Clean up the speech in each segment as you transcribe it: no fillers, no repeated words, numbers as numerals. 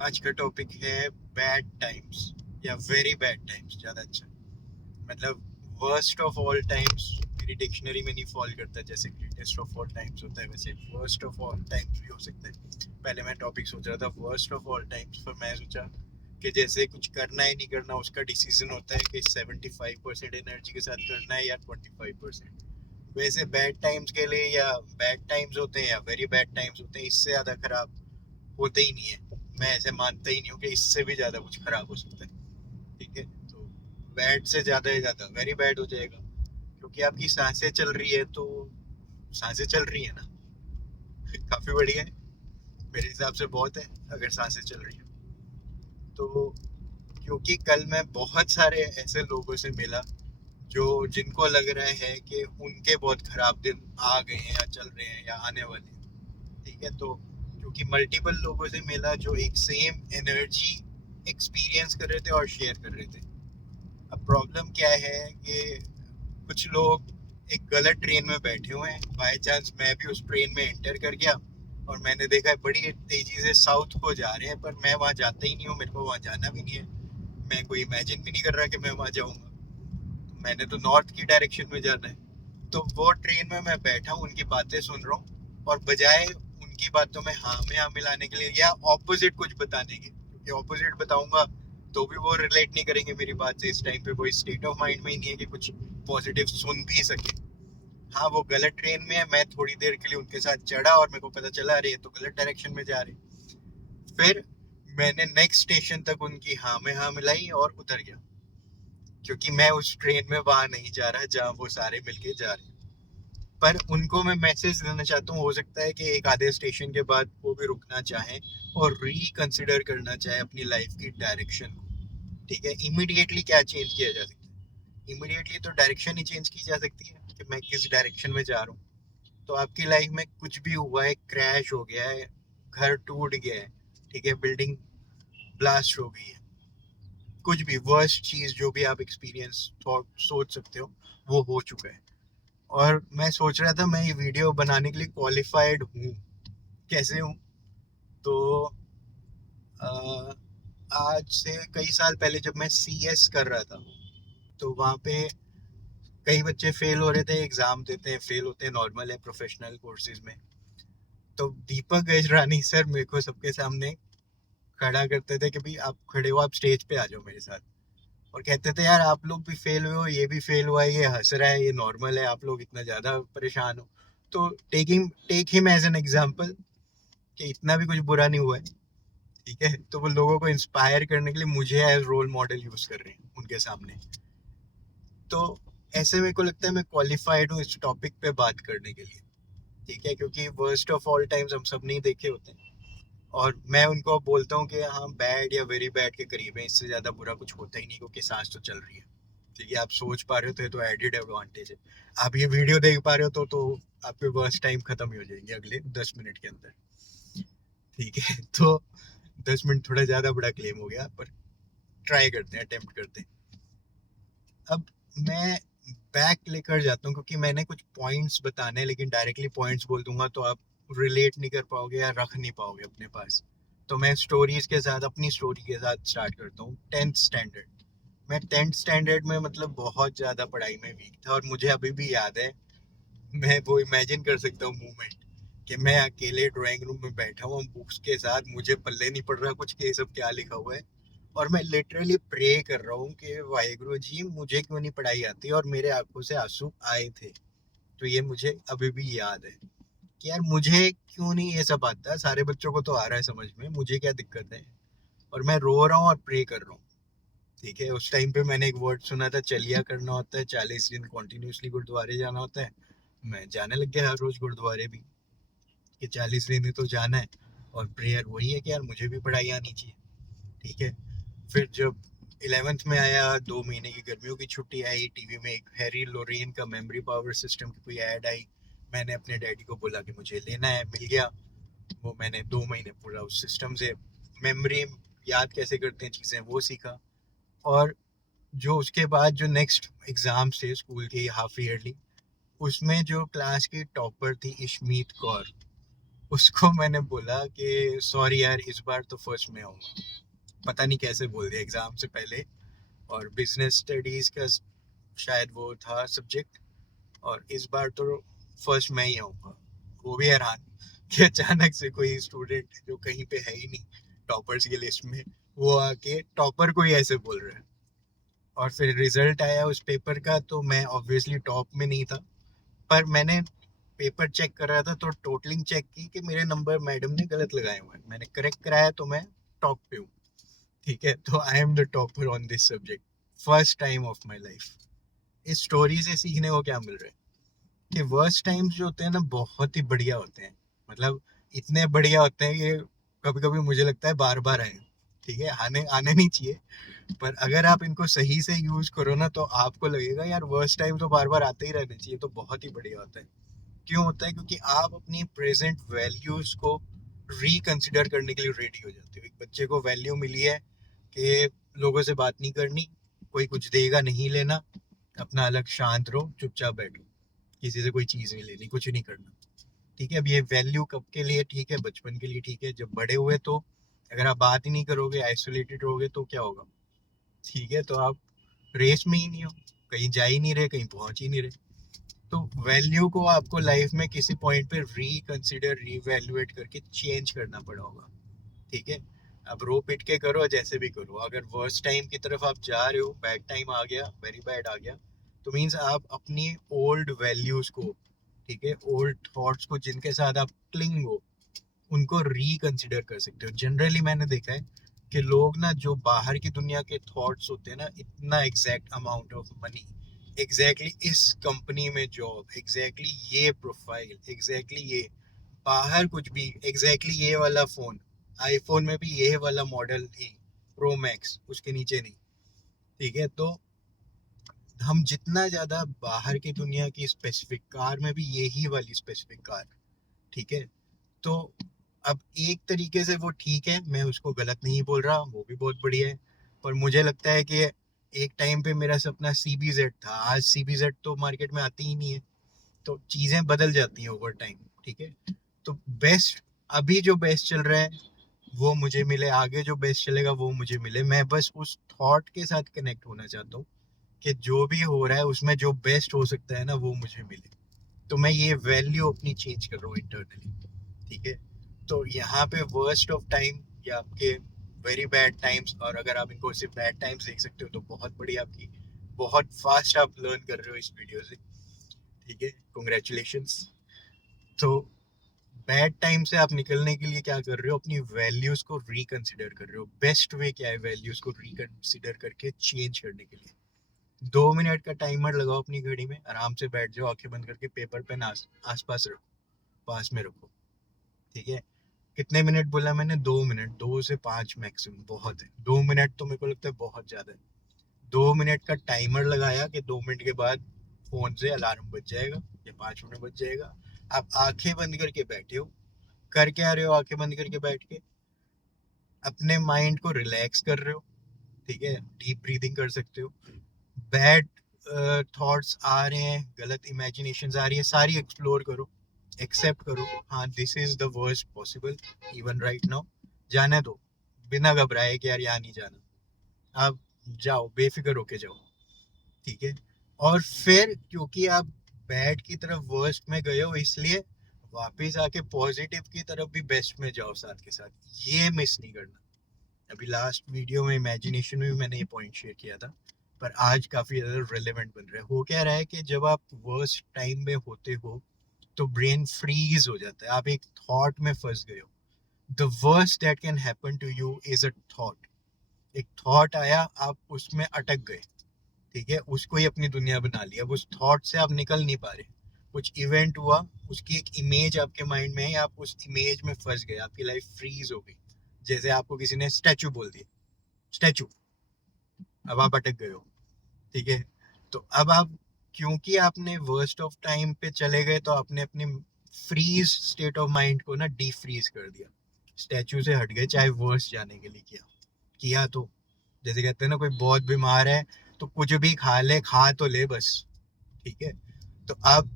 आज का टॉपिक है बैड टाइम्स या वेरी बैड टाइम्स, ज़्यादा अच्छा। मतलब वर्स्ट ऑफ ऑल टाइम्स मेरी डिक्शनरी में नहीं फॉल करता, जैसे ग्रेटेस्ट ऑफ ऑल टाइम्स होता है वैसे वर्स्ट ऑफ ऑल टाइम्स भी हो सकता है। पहले मैं टॉपिक सोच रहा था वर्स्ट ऑफ ऑल टाइम्स, पर मैं सोचा कि जैसे कुछ करना है नहीं करना उसका डिसीजन होता है कि 75% एनर्जी के साथ करना है या 25%। वैसे बैड टाइम्स के लिए या बैड टाइम्स होते हैं या वेरी बैड टाइम्स होते हैं, इससे ज़्यादा खराब होते ही नहीं है। मैं ऐसे मानता ही नहीं हूँ कि इससे भी ज्यादा कुछ खराब हो सकता है। ठीक है, तो बैड से ज्यादा ही ज्यादा वेरी बैड हो जाएगा, क्योंकि आपकी सांसें चल रही है तो सांसें चल रही है ना, काफी बढ़िया है। मेरे हिसाब से बहुत है अगर सांसें चल रही है तो। क्योंकि कल मैं बहुत सारे ऐसे लोगों से मिला जो जिनको लग रहा है कि उनके बहुत खराब दिन आ गए हैं या चल रहे हैं या आने वाले हैं। ठीक है, तो क्योंकि मल्टीपल लोगों से मिला जो एक सेम एनर्जी एक्सपीरियंस कर रहे थे और शेयर कर रहे थे। अब प्रॉब्लम क्या है कि कुछ लोग एक गलत ट्रेन में बैठे हुए हैं, बाय चांस मैं भी उस ट्रेन में एंटर कर गया और मैंने देखा है बड़ी तेजी से साउथ को जा रहे हैं, पर मैं वहां जाता ही नहीं हूँ, मेरे को वहां जाना भी नहीं है। मैं कोई इमेजिन भी नहीं कर रहा कि मैं वहां जाऊंगा, मैंने तो नॉर्थ की डायरेक्शन में जाना है। तो वो ट्रेन में मैं बैठा हूँ, उनकी बातें सुन रहा हूँ और बजाय उनकी बातों में हाँ में हाँ मिलाने के लिए या ऑपोजिट कुछ बताने के, क्योंकि ऑपोजिट बताऊंगा तो भी वो रिलेट नहीं करेंगे मेरी बात से। इस टाइम पे कोई स्टेट ऑफ माइंड में ही नहीं है कि कुछ पॉजिटिव सुन भी सके। हाँ, वो गलत ट्रेन में है, मैं थोड़ी देर के लिए उनके साथ चढ़ा और मेरे को पता चला अरे ये तो गलत डायरेक्शन में जा रहे। फिर मैंने नेक्स्ट स्टेशन तक उनकी हाँ में हाँ मिलाई और उतर गया, क्योंकि मैं उस ट्रेन में वहां नहीं जा रहा जहाँ वो सारे मिलके जा रहे हैं। पर उनको मैं मैसेज देना चाहता हूँ, हो सकता है कि एक आधे स्टेशन के बाद वो भी रुकना चाहे और रिकंसिडर करना चाहे अपनी लाइफ की डायरेक्शन को। ठीक है, इमीडिएटली क्या चेंज किया जा सकता है? इमीडिएटली तो डायरेक्शन ही चेंज की जा सकती है कि मैं किस डायरेक्शन में जा रहा हूँ। तो आपकी लाइफ में कुछ भी हुआ है, क्रैश हो गया है, घर टूट गया है, ठीक है, बिल्डिंग ब्लास्ट हो गई है, कुछ भी वर्स्ट चीज जो भी आप एक्सपीरियंस सोच सकते हो वो हो चुका है। और मैं सोच रहा था मैं ये वीडियो बनाने के लिए क्वालिफाइड हूँ, कैसे हूँ? तो आज से कई साल पहले जब मैं CS कर रहा था तो वहाँ पे कई बच्चे फेल हो रहे थे, एग्जाम देते हैं फेल होते हैं, नॉर्मल है प्रोफेशनल कोर्सेज में। तो दीपक गजरानी सर मेरे को सबके सामने खड़ा करते थे कि भाई आप खड़े हो, आप स्टेज पे आ जाओ मेरे साथ, और कहते थे यार आप लोग भी फेल हुए हो, ये भी फेल हुआ है, ये हंस रहा है, ये नॉर्मल है, आप लोग इतना ज्यादा परेशान हो। तो take him as an example कि इतना भी कुछ बुरा नहीं हुआ है। ठीक है, तो वो लोगों को इंस्पायर करने के लिए मुझे एज रोल मॉडल यूज कर रहे हैं उनके सामने। तो ऐसे मेरे को लगता है मैं क्वालिफाइड हूँ इस टॉपिक पे बात करने के लिए। ठीक है, क्योंकि वर्स्ट ऑफ ऑल टाइम्स हम सब नहीं देखे होते हैं और मैं उनको बोलता हूँ कि हाँ बैड या वेरी बैड के करीब है, इससे ज्यादा बुरा कुछ होता ही नहीं, क्योंकि सांस तो चल रही है। ठीक है, आप सोच पा रहे हो तो एडिड एडवांटेज है। आप ये वीडियो देख पा रहे हो तो आपके वर्स्ट टाइम खत्म ही हो जाएंगे अगले 10 मिनट के अंदर। ठीक है, तो 10 मिनट थोड़ा ज्यादा बड़ा क्लेम हो गया, पर ट्राई करते हैं, अटेम्प्ट करते हैं। अब मैं बैक लेकर जाता हूँ क्योंकि मैंने कुछ पॉइंट्स बताने हैं, लेकिन डायरेक्टली पॉइंट्स बोल दूंगा तो आप रिलेट नहीं कर पाओगे या रख नहीं पाओगे अपने पास। तो मैं स्टोरीज के साथ, अपनी स्टोरी के साथ स्टार्ट करता हूँ। 10th स्टैंडर्ड, मैं 10th स्टैंडर्ड में मतलब बहुत ज्यादा पढ़ाई में वीक था और मुझे अभी भी याद है, मैं वो इमेजिन कर सकता हूँ मूवमेंट कि मैं अकेले ड्राइंग रूम में बैठा हूँ बुक्स के साथ, मुझे पल्ले नहीं पड़ रहा कुछ कि ये सब क्या लिखा हुआ है, और मैं लिटरली प्रे कर रहा हूँ कि वाहिगुरु जी मुझे क्यों नहीं पढ़ाई आती, और मेरे आंखों से आंसू आए थे। तो ये मुझे अभी भी याद है कि यार मुझे क्यों नहीं ये सब आता, सारे बच्चों को तो आ रहा है समझ में, मुझे क्या दिक्कत है? और मैं रो रहा हूँ और प्रे कर रहा हूँ। ठीक है, उस टाइम पे मैंने एक वर्ड सुना था, चलिया करना होता है, 40 दिन कॉन्टिन्यूसली गुरुद्वारे जाना होता है। मैं जाने लग गया हर रोज गुरुद्वारे भी, कि 40 दिन ही तो जाना है। और प्रेयर वही है कि यार मुझे भी पढ़ाई आनी चाहिए। ठीक है, फिर जब 11th में आया, 2 महीने की गर्मियों की छुट्टी आई, टीवी में एक हैरी लोरेन का मेमोरी पावर सिस्टम की कोई ऐड आई। मैंने अपने डैडी को बोला कि मुझे लेना है, मिल गया। वो मैंने 2 महीने पूरा उस सिस्टम से मेमोरी याद कैसे करते हैं चीज़ें वो सीखा। और जो उसके बाद जो नेक्स्ट एग्जाम्स थे स्कूल के हाफ ईयरली, उसमें जो क्लास की टॉपर थी इशमीत कौर, उसको मैंने बोला कि सॉरी यार, इस बार तो फर्स्ट में आऊंगा। पता नहीं कैसे बोल दिया एग्जाम से पहले। और बिजनेस स्टडीज का शायद वो था सब्जेक्ट, और इस बार तो फर्स्ट में ही आऊंगा। वो भी हैरान कि अचानक से कोई स्टूडेंट जो कहीं पे है ही नहीं टॉपर्स की लिस्ट में, वो आके टॉपर को ही ऐसे बोल रहा है। और फिर रिजल्ट आया उस पेपर का, तो मैं ऑब्वियसली टॉप में नहीं था। पर मैंने पेपर चेक कर रहा था तो टोटलिंग चेक की कि मेरे नंबर मैडम ने गलत लगाए हुए हैं। मैंने करेक्ट कराया तो मैं टॉप पे हूँ। ठीक है, तो I am the topper on this subject, first time of my life. इस स्टोरी से सीखने को क्या मिल रहा है कि वर्स्ट टाइम्स जो होते हैं ना बहुत ही बढ़िया होते हैं। मतलब इतने बढ़िया होते हैं कि कभी कभी मुझे लगता है बार बार आए। ठीक है, आने आने नहीं चाहिए, पर अगर आप इनको सही से यूज करो ना तो आपको लगेगा यार वर्स्ट टाइम तो बार बार आते ही रहने चाहिए, तो बहुत ही बढ़िया होता है। क्यों होता है? क्योंकि आप अपनी प्रेजेंट वैल्यूज को रिकंसिडर करने के लिए रेडी हो जाते हो। एक बच्चे को वैल्यू मिली है कि लोगों से बात नहीं करनी, कोई कुछ देगा नहीं लेना, अपना अलग शांत रहो, चुपचाप बैठो, किसी से कोई चीज नहीं लेनी, कुछ नहीं करना। ठीक है, अब ये वैल्यू कब के लिए ठीक है? बचपन के लिए ठीक है। जब बड़े हुए तो अगर आप बात ही नहीं करोगे, आइसोलेटेड रहोगे, तो क्या होगा? ठीक है, तो आप रेस में ही नहीं हो, कहीं जा ही नहीं रहे, कहीं पहुंच ही नहीं रहे। तो वैल्यू को आपको लाइफ में किसी पॉइंट पे रिकंसिडर रीवैल्यूएट करके चेंज करना पड़ा होगा। ठीक है, अब रो पिट के करो, जैसे भी करो, अगर वर्स्ट टाइम की तरफ आप जा रहे हो, बैड टाइम आ गया, वेरी बैड आ गया, तो मीन्स आप अपनी ओल्ड वैल्यूज को, ठीक है, ओल्ड थॉट्स को जिनके साथ आप क्लिंग हो, उनको रिकंसिडर कर सकते हो। जनरली मैंने देखा है कि लोग ना जो बाहर की दुनिया के थॉट्स होते हैं ना, इतना exact amount of money, exactly इस कंपनी में जॉब, एग्जैक्टली ये प्रोफाइल, एग्जैक्टली ये बाहर कुछ भी, एग्जैक्टली ये वाला फोन, आईफोन में भी ये वाला मॉडल ही, प्रो मैक्स, उसके नीचे नहीं। ठीक है, तो हम जितना ज्यादा बाहर की दुनिया की स्पेसिफिक कार में भी यही वाली स्पेसिफिक कार, ठीक है, तो अब एक तरीके से वो ठीक है, मैं उसको गलत नहीं बोल रहा, वो भी बहुत बढ़िया है। पर मुझे लगता है कि एक टाइम पे मेरा सपना CBZ था, आज CBZ तो मार्केट में आती ही नहीं है। तो चीजें बदल जाती हैं ओवर टाइम। ठीक है, तो बेस्ट, अभी जो बेस्ट चल रहा है वो मुझे मिले, आगे जो बेस्ट चलेगा वो मुझे मिले। मैं बस उस थॉट के साथ कनेक्ट होना चाहता हूँ कि जो भी हो रहा है उसमें जो बेस्ट हो सकता है ना वो मुझे मिले। तो मैं ये वैल्यू अपनी चेंज कर रहा हूँ इंटरनली। ठीक है, तो यहाँ पे वर्स्ट ऑफ टाइम या आपके वेरी बैड टाइम्स, और अगर आप इनको सिर्फ बैड टाइम्स देख सकते हो तो बहुत बड़ी आपकी, बहुत फास्ट आप लर्न कर रहे हो इस वीडियो से। ठीक है, कॉन्ग्रेचुलेशंस। तो बैड टाइम से आप निकलने के लिए क्या कर रहे हो? अपनी वैल्यूज को रिकंसिडर कर रहे हो। बेस्ट वे क्या है वैल्यूज को रिकंसिडर करके चेंज करने के लिए? 2 मिनट का टाइमर लगाओ अपनी घड़ी में, आराम से बैठ जाओ, आंखें बंद करके, पेपर पेन आस पास रखो, पास में रखो। ठीक है, कितने मिनट बोला मैंने? 2 मिनट, 2 से 5 मैक्सिमम बहुत है। 2 मिनट तो मेरे को लगता है बहुत ज्यादा है। 2 मिनट का टाइमर लगाया कि 2 मिनट के बाद फोन से अलार्म बज जाएगा या 5 मिनट बज जाएगा। आप आंखें बंद करके बैठे हो, कर क्या रहे हो? आंखें बंद करके बैठ के अपने माइंड को रिलैक्स कर रहे हो। ठीक है, डीप ब्रीदिंग कर सकते हो। बैड थॉट्स आ रहे हैं, गलत इमेजिनेशंस आ रही है, सारी एक्सप्लोर करो, एक्सेप्ट करो, हाँ this is the worst possible even right now, जाने दो, बिना घबराए कि यार यहाँ नहीं जाना। आप जाओ, बेफिक्र होके जाओ। ठीक है, और फिर क्योंकि आप बैड की तरफ, वर्स्ट में गए हो, इसलिए वापस आके पॉजिटिव की तरफ भी बेस्ट में जाओ साथ के साथ। ये मिस नहीं करना। अभी लास्ट वीडियो में इमेजिनेशन में भी मैंने ये पॉइंट शेयर किया था, पर आज काफी ज्यादा रेलेवेंट बन रहा है। हो क्या रहा है कि जब आप वर्स्ट टाइम में होते हो तो ब्रेन फ्रीज हो जाता है, आप एक थॉट में फंस गए हो। The worst that can happen to you is a thought. एक थॉट आया, आप उसमें अटक गए। ठीक है, उसको ही अपनी दुनिया बना लिया। अब उस थॉट से आप निकल नहीं पा रहे। कुछ इवेंट हुआ, उसकी एक इमेज आपके माइंड में है, आप उस इमेज में फंस गए, आपकी लाइफ फ्रीज हो गई। जैसे आपको किसी ने स्टैचू बोल दिया, स्टैचू, अब आप अटक गए हो। ठीक है, तो अब आप, क्योंकि आपने वर्स्ट ऑफ टाइम पे चले गए, तो आपने अपने फ्रीज स्टेट ऑफ माइंड को ना डी फ्रीज कर दिया। स्टैचू से हट गए, चाहे वर्स्ट जाने के लिए किया किया तो, जैसे कहते हैं ना, कोई बहुत बीमार है तो कुछ भी खा ले, खा तो ले बस। ठीक है, तो अब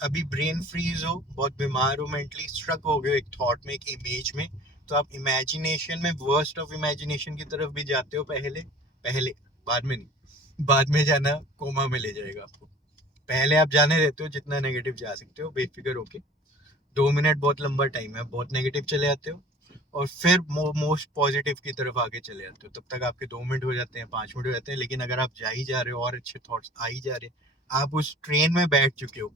अभी ब्रेन फ्रीज हो, बहुत बीमार हो, मेंटली स्ट्रक हो गए एक थॉट में, एक इमेज में, तो आप इमेजिनेशन में वर्स्ट ऑफ इमेजिनेशन की तरफ भी जाते हो पहले। पहले, बाद में नहीं, बाद में जाना कोमा में ले जाएगा आपको। पहले आप जाने देते हो जितना नेगेटिव जा सकते हो बेफिक्र होके। 2 मिनट बहुत लंबा टाइम है, बहुत नेगेटिव चले जाते हो और फिर मोस्ट पॉजिटिव की तरफ आगे चले जाते हो। तब तक आपके 2 मिनट हो जाते हैं, 5 मिनट हो जाते हैं, लेकिन अगर आप जा ही जा रहे हो और अच्छे थॉट्स आ ही जा रहे हैं, आप उस ट्रेन में बैठ चुके हो,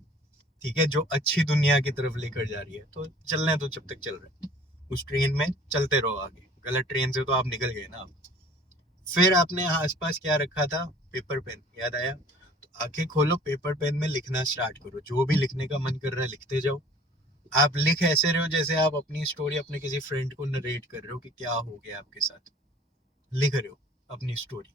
ठीक है, जो अच्छी दुनिया की तरफ लेकर जा रही है, तो चलना है तो जब तक चल रहा है उस ट्रेन में चलते रहो आगे। गलत ट्रेन से तो आप निकल गए ना आप। फिर आपने आसपास क्या रखा था? पेपर पेन, याद आया? तो आंखें खोलो, पेपर पेन में लिखना स्टार्ट करो, जो भी लिखने का मन कर रहा है लिखते जाओ। आप लिख ऐसे रहे हो जैसे आप अपनी स्टोरी अपने किसी फ्रेंड को नरेट कर रहे हो कि क्या हो गया आपके साथ। लिख रहे हो अपनी स्टोरी,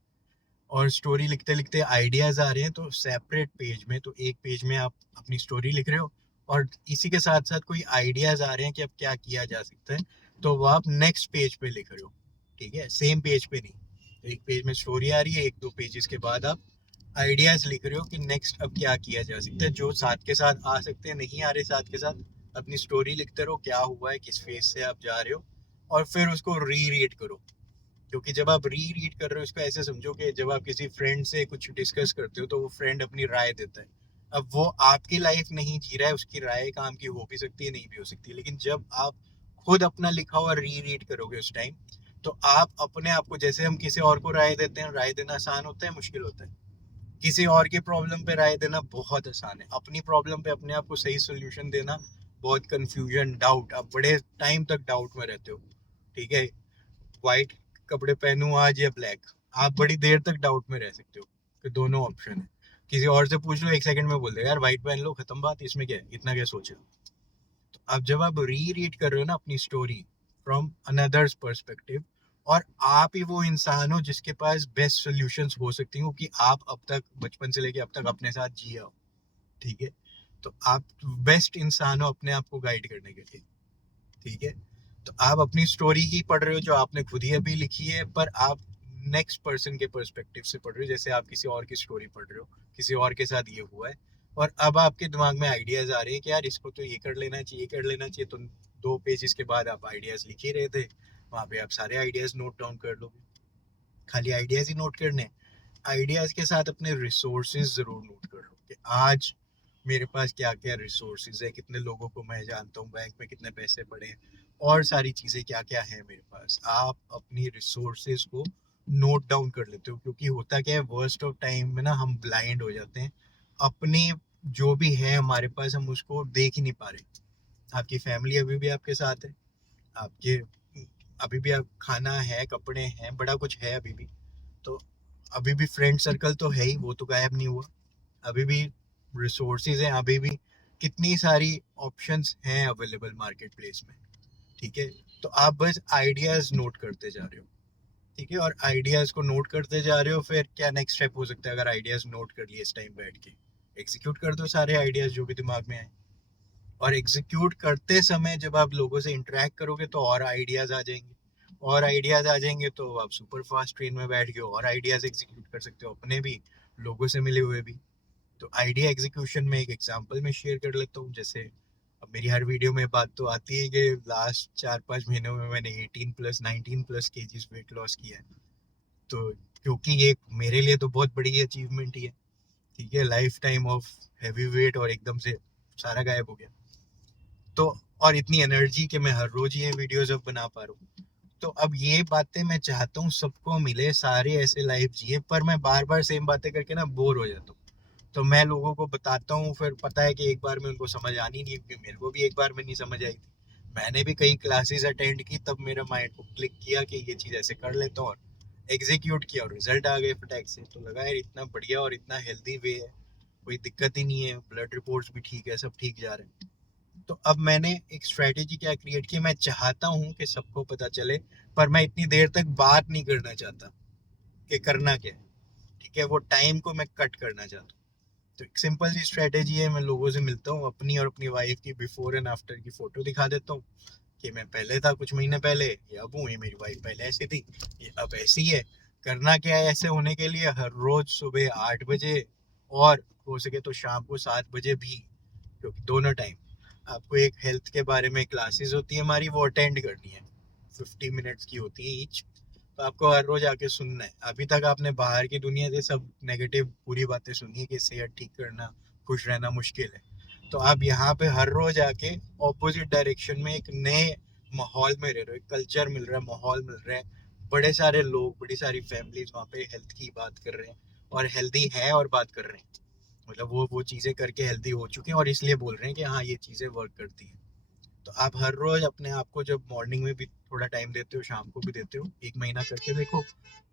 और स्टोरी लिखते लिखते आइडियाज आ रहे हैं तो सेपरेट पेज में, तो एक पेज में आप अपनी स्टोरी लिख रहे हो और इसी के साथ साथ कोई आइडियाज आ रहे हैं कि अब क्या किया जा सकता है, तो वो आप नेक्स्ट पेज पे लिख रहे हो, ठीक है, सेम पेज पे नहीं। एक पेज में स्टोरी आ रही है, एक दो पेजेस के बाद आप आइडियाज लिख रहे हो कि नेक्स्ट अब क्या किया जा सकता है, जो साथ के साथ आ सकते हैं, नहीं आ रहे साथ के साथ, अपनी स्टोरी लिखते रहो, क्या हुआ है, किस फेज से आप जा रहे हो, और फिर उसको री रीड करो। क्योंकि जब आप री रीड कर रहे हो, इसको ऐसे समझो कि जब आप किसी फ्रेंड से कुछ डिस्कस करते हो तो वो फ्रेंड अपनी राय देता है। अब वो आपकी लाइफ नहीं जी रहा है, उसकी राय काम की हो भी सकती है, नहीं भी हो सकती है, लेकिन जब आप खुद अपना लिखा हुआ री रीड करोगे उस टाइम, तो आप अपने आप को, जैसे हम किसी और को राय देते हैं, राय देना आसान होता है, मुश्किल होता है? किसी और की प्रॉब्लम पे राय देना बहुत आसान है, अपनी प्रॉब्लम पे अपने आप को सही सोल्यूशन देना बहुत कंफ्यूजन, डाउट, आप बड़े टाइम तक डाउट में रहते हो, ठीक है, व्हाइट कपड़े पहनूं आज या ब्लैक, आप बड़ी देर तक डाउट में रह सकते हो कि दोनों ऑप्शन है। किसी और से पूछ लो, 1 सेकंड में बोल देगा यार व्हाइट पहन लो, खत्म बात, इसमें क्या है, इतना क्या सोचे। तो अब जब आप री रीड कर रहे हो ना अपनी स्टोरी फ्रॉम अनदर्स पर्सपेक्टिव, और आप ही वो इंसान हो जिसके पास बेस्ट सॉल्यूशंस हो सकती हो कि आप अब तक बचपन से लेके अब तक अपने साथ जिया हो, ठीक है, तो आप बेस्ट इंसान हो अपने आप को गाइड करने के लिए, ठीक है। तो आप अपनी स्टोरी ही पढ़ रहे हो जो आपने खुद ही अभी लिखी है, पर आप नेक्स्ट पर्सन के पर्सपेक्टिव से पढ़ रहे हो, जैसे आप किसी और की स्टोरी पढ़ रहे हो, किसी और के साथ ये हुआ है, और अब आपके दिमाग में आइडियाज आ रहे हैं कि यार इसको तो ये कर लेना चाहिए, ये कर लेना चाहिए, तो 2 पेजेस के बाद आप आइडियाज लिख ही रहे थे, वहां पे आप सारे आइडियाज नोट डाउन कर लोगे। खाली आइडियाज ही नोट करने, आइडियाज के साथ अपने रिसोर्सेज जरूर नोट कर लो कि आज मेरे पास क्या क्या रिसोर्सेज है, कितने लोगों को मैं जानता हूँ, बैंक में कितने पैसे पड़े हैं, और सारी चीज़ें क्या क्या है मेरे पास। आप अपनी रिसोर्सेज को नोट डाउन कर लेते हो, क्योंकि होता क्या है, वर्स्ट ऑफ टाइम में ना हम ब्लाइंड हो जाते हैं, अपने जो भी है हमारे पास हम उसको देख ही नहीं पा रहे। आपकी फैमिली अभी भी आपके साथ है, आपके अभी भी आप खाना है, कपड़े हैं, बड़ा कुछ है अभी भी, तो अभी भी फ्रेंड सर्कल तो है ही, वो तो गायब नहीं हुआ, अभी भी रिसोर्सेज हैं, अभी भी कितनी सारी ऑप्शंस हैं अवेलेबल मार्केट प्लेस में, ठीक है। तो आप बस आइडियाज नोट करते जा रहे हो, ठीक है, और आइडियाज को नोट करते जा रहे हो, फिर क्या नेक्स्ट स्टेप हो सकता है अगर आइडियाज नोट कर लिए इस टाइम बैठ के? एग्जीक्यूट कर दो सारे आइडियाज जो भी दिमाग में आए, और एग्जीक्यूट करते समय जब आप लोगों से इंटरेक्ट करोगे तो और आइडियाज आ जाएंगे, और आइडियाज आ जाएंगे तो आप सुपर फास्ट ट्रेन में बैठ के और आइडियाज एग्जीक्यूट कर सकते हो, अपने भी, लोगों से मिले हुए भी। तो आइडिया एग्जीक्यूशन में एक एग्जांपल मैं शेयर कर लेता हूँ। जैसे अब मेरी हर वीडियो में बात तो आती है कि लास्ट 4-5 महीनों में मैंने 18+19+ केजीज वेट लॉस किया है। तो क्योंकि ये मेरे लिए तो बहुत बड़ी अचीवमेंट ही है, ठीक है, life time of heavy weight और एकदम से सारा गायब हो गया। तो और इतनी एनर्जी कि मैं हर रोज ये वीडियोज अब बना पा रहा हूँ। तो अब ये बातें मैं चाहता हूँ सबको मिले, सारे ऐसे लाइफ जिए, पर मैं बार बार सेम बातें करके ना बोर हो जाता हूँ। तो मैं लोगों को बताता हूँ, फिर पता है कि एक बार में उनको समझ आनी नहीं, क्योंकि मेरे को भी एक बार में नहीं समझ आई थी। मैंने भी कई क्लासेस अटेंड की, तब मेरा माइंड को क्लिक किया कि ये चीज़ ऐसे कर लेता हूँ, और एग्जीक्यूट किया और रिजल्ट आ गए फटाक से। तो लगा यार इतना बढ़िया और इतना हेल्दी वे है, कोई दिक्कत ही नहीं है, ब्लड रिपोर्ट्स भी ठीक है, सब ठीक जा रहे हैं। तो अब मैंने एक स्ट्रेटेजी क्या क्रिएट की, मैं चाहता हूँ कि सबको पता चले, पर मैं इतनी देर तक बात नहीं करना चाहता कि करना क्या है, ठीक है, वो टाइम को मैं कट करना चाहता हूँ। तो एक सिंपल सी स्ट्रेटेजी है, मैं लोगों से मिलता हूँ, अपनी और अपनी वाइफ की बिफोर एंड आफ्टर की फोटो दिखा देता हूँ कि मैं पहले था कुछ महीने पहले, ये अब हूँ, ये मेरी वाइफ पहले ऐसी थी, ये अब ऐसी है। करना क्या है ऐसे होने के लिए? हर रोज सुबह 8 बजे, और हो सके तो शाम को 7 बजे भी, क्योंकि दोनों टाइम आपको एक हेल्थ के बारे में क्लासेस होती है हमारी, वो अटेंड करनी है, 50 मिनट्स की होती है ईच। तो आपको हर रोज आके सुनना है। अभी तक आपने बाहर की दुनिया से सब नेगेटिव पूरी बातें सुनी है कि सेहत ठीक करना, खुश रहना मुश्किल है। तो आप यहाँ पे हर रोज आके ऑपोजिट डायरेक्शन में एक नए माहौल में रह रहे हो, एक कल्चर मिल रहा है, माहौल मिल रहा है, बड़े सारे लोग, बड़ी सारी फैमिलीज वहाँ पे हेल्थ की बात कर रहे हैं और हेल्दी है और बात कर रहे हैं। मतलब वो चीज़ें करके हेल्दी हो चुके हैं और इसलिए बोल रहे हैं कि हाँ ये चीज़ें वर्क करती हैं। तो आप हर रोज अपने आप को जब मॉर्निंग में भी थोड़ा टाइम देते हो, शाम को भी देते हो, 1 महीना करके देखो,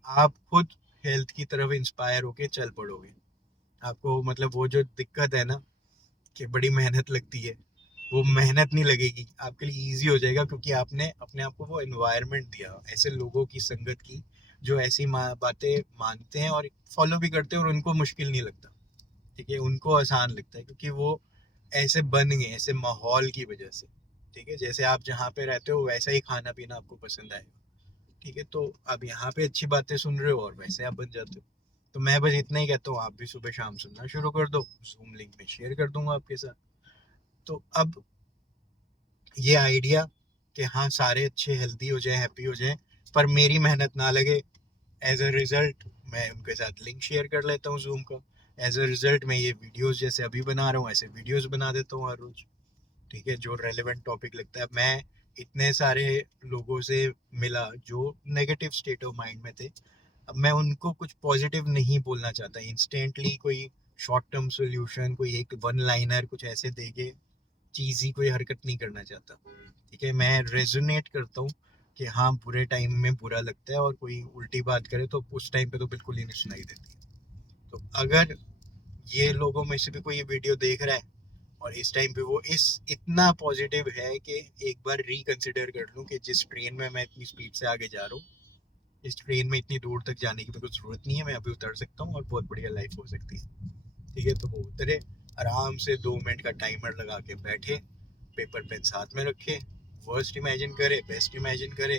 आप खुद हेल्थ की तरफ इंस्पायर होके चल पड़ोगे। आपको मतलब वो जो दिक्कत है ना कि बड़ी मेहनत लगती है, वो मेहनत नहीं लगेगी, आपके लिए इजी हो जाएगा, क्योंकि आपने अपने आप को वो एनवायरनमेंट दिया, ऐसे लोगों की संगत की जो ऐसी बातें मानते हैं और फॉलो भी करते हैं और उनको मुश्किल नहीं लगता। ठीक है, उनको आसान लगता है क्योंकि वो ऐसे बन गए, ऐसे माहौल की वजह से। ठीक है, जैसे आप जहाँ पे रहते हो वैसा ही खाना पीना आपको पसंद आएगा। ठीक है, तो आप यहाँ पे अच्छी बातें सुन रहे हो और वैसे आप बन जाते हो। तो मैं बस इतना ही कहता हूँ, आप भी सुबह शाम सुनना शुरू कर दो, जूम लिंक में शेयर कर दूंगा आपके साथ। तो अब ये आइडिया कि हाँ सारे अच्छे हेल्दी हो जाए, हैप्पी हो जाए, पर मेरी मेहनत ना लगे, एज अ रिजल्ट मैं उनके साथ लिंक शेयर कर लेता हूँ जूम का। एज अ रिजल्ट मैं ये वीडियोस जैसे अभी बना रहा हूँ ऐसे वीडियोस बना देता हूँ हर रोज। ठीक है, जो रेलेवेंट टॉपिक लगता है। मैं इतने सारे लोगों से मिला जो नेगेटिव स्टेट ऑफ माइंड में थे, अब मैं उनको कुछ पॉजिटिव नहीं बोलना चाहता इंस्टेंटली, कोई शॉर्ट टर्म सोल्यूशन, कोई एक वन लाइनर कुछ ऐसे दे के चीज़ ही कोई हरकत नहीं करना चाहता। ठीक है, मैं रेजोनेट करता हूँ कि हाँ बुरे टाइम में बुरा लगता है और कोई उल्टी बात करे तो उस टाइम पे तो बिल्कुल ही नहीं सुनाई देती। तो अगर ये लोगों में से भी कोई ये वीडियो देख रहा है और इस टाइम पे वो इस इतना पॉजिटिव है कि एक बार रिकंसिडर कर लूँ कि जिस ट्रेन में मैं इतनी स्पीड से आगे जा रहा हूँ, इस ट्रेन में इतनी दूर तक जाने की मेरे को जरूरत नहीं है, मैं अभी उतर सकता हूँ और बहुत बढ़िया लाइफ हो सकती है। ठीक है, तो वो उतरे, आराम से 2 मिनट का टाइमर लगा के बैठे, पेपर पेन साथ में रखे, वर्स्ट इमेजिन करे, बेस्ट इमेजिन करे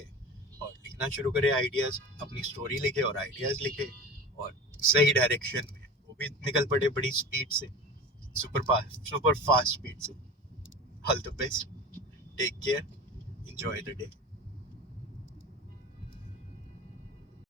और लिखना शुरू करे आइडियाज, अपनी स्टोरी लिखे और आइडियाज लिखे और सही डायरेक्शन में वो भी निकल पड़े बड़ी स्पीड से, सुपर फास्ट स्पीड से। All the best, take care, enjoy the day.